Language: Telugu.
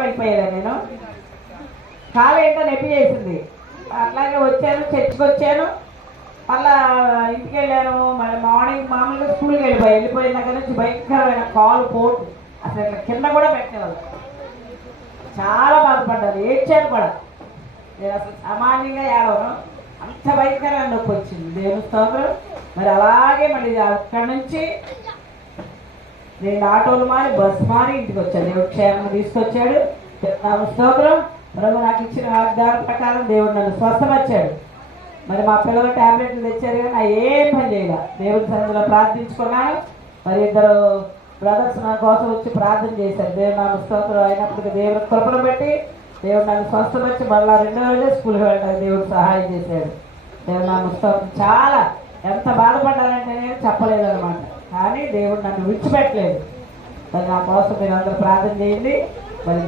వెళ్ళిపోయాను నేను. కాలు ఏంటో నొప్పి చేసింది. అట్లాగే వచ్చాను, చర్చికి వచ్చాను, మళ్ళా ఇంటికి వెళ్ళాను. మళ్ళీ మార్నింగ్ మామూలుగా స్కూల్కి వెళ్ళిపోయిన దగ్గర నుంచి భయంకరమైన కాలు పోటు, అసలు ఇట్లా కింద కూడా పెట్టేవాళ్ళు. చాలా బాధపడ్డాను, ఏడ్చాను కూడా. నేను అసలు సామాన్యంగా ఏడవను, అంత భయంకరమైన నొప్పి వచ్చింది. దేవుని స్తోత్రం. మరి అలాగే మళ్ళీ అక్కడి నుంచి నేను ఆటోలు మారి బస్సు మారి ఇంటికి వచ్చాను. దేవుడు క్షేమంగా తీసుకొచ్చాడు. స్తోత్రం. ప్రభు నాకు ఇచ్చిన వాగ్దానం ప్రకారం దేవుడు నన్ను స్వస్థపరిచాడు. మరి మా పిల్లలు ట్యాబ్లెట్లు తెచ్చారు కానీ అవి ఏం పని చేయాలి. దేవుడి సన్నిధిలో ప్రార్థించుకున్నాను. మరి ఇద్దరు బ్రదర్స్ నా కోసం వచ్చి ప్రార్థన చేశారు. దేవుడు నన్ను స్తోత్రం అయినప్పటికీ దేవుడు కృపను బట్టి దేవుడు నన్ను స్వస్థపరిచి మళ్ళీ 2వ రోజే స్కూల్కి వెళ్ళడానికి దేవుడు సహాయం చేశాడు. దేవుడు నన్ను స్తోత్రం. చాలా ఎంత బాధపడ్డానంటే నేను చెప్పలేదన్నమాట. కానీ దేవుడు నన్ను విడిచిపెట్టలేదు. మరి నా కోసం మీరు అందరూ ప్రార్థన చేయండి. మరి